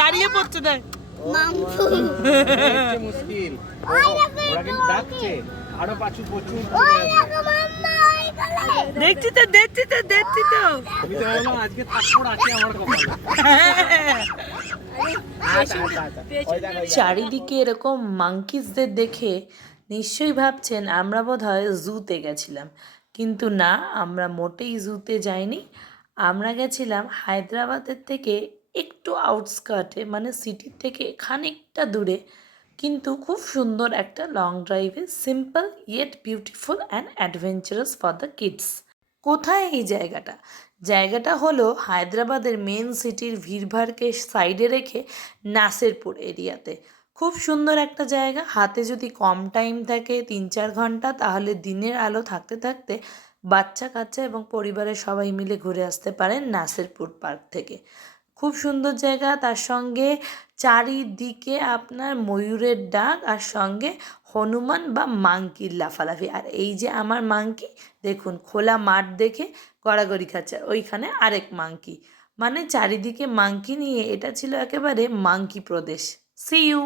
দাঁড়িয়ে পড়ছে দেখ মাম্পু দেখতে মুশকিল ওরা কিন্তু ডাকছে আরো পাঁচু প্রচুর দেখছি তো আমি তো ভাবলাম আজকে থাপ্পড় আছে আমার কপালে আচ্ছা আচ্ছা আচ্ছা ওই দেখো চারিদিকে এরকম মাঙ্কিসদের দেখে নিশ্চয়ই ভাবছেন আমরা বোধহয় জুতে গেছিলাম, কিন্তু না, আমরা মোটেই জুতে যাইনি। আমরা গেছিলাম হায়দ্রাবাদের থেকে একটু আউটস্কার্টে, মানে সিটির থেকে খানিকটা দূরে, কিন্তু খুব সুন্দর একটা লং ড্রাইভে, simple yet beautiful and adventurous for the kids. কোথায় এই জায়গাটা? জায়গাটা হলো হায়দ্রাবাদের মেন সিটির ভিড়ভাড়কে সাইডে রেখে নাসেরপুর এরিয়াতে। খুব সুন্দর একটা জায়গা। হাতে যদি কম টাইম থাকে 3-4 ঘন্টা, তাহলে দিনের আলো থাকতে থাকতে বাচ্চা কাচ্চা এবং পরিবারের সবাই মিলে ঘুরে আসতে পারেন নাসেরপুর পার্ক থেকে। খুব সুন্দর জায়গা, তার সঙ্গে চারিদিকে আপনার ময়ূরের ডাক, আর সঙ্গে হনুমান বা মাংকির লাফালাফি। আর এই যে আমার মাংকি, দেখুন খোলা মাঠ দেখে গড়াগড়ি খাচ্ছে, ওইখানে আরেক মাংকি, মানে চারিদিকে মাংকি নিয়ে এটা ছিল একেবারে মাংকি প্রদেশ। C you.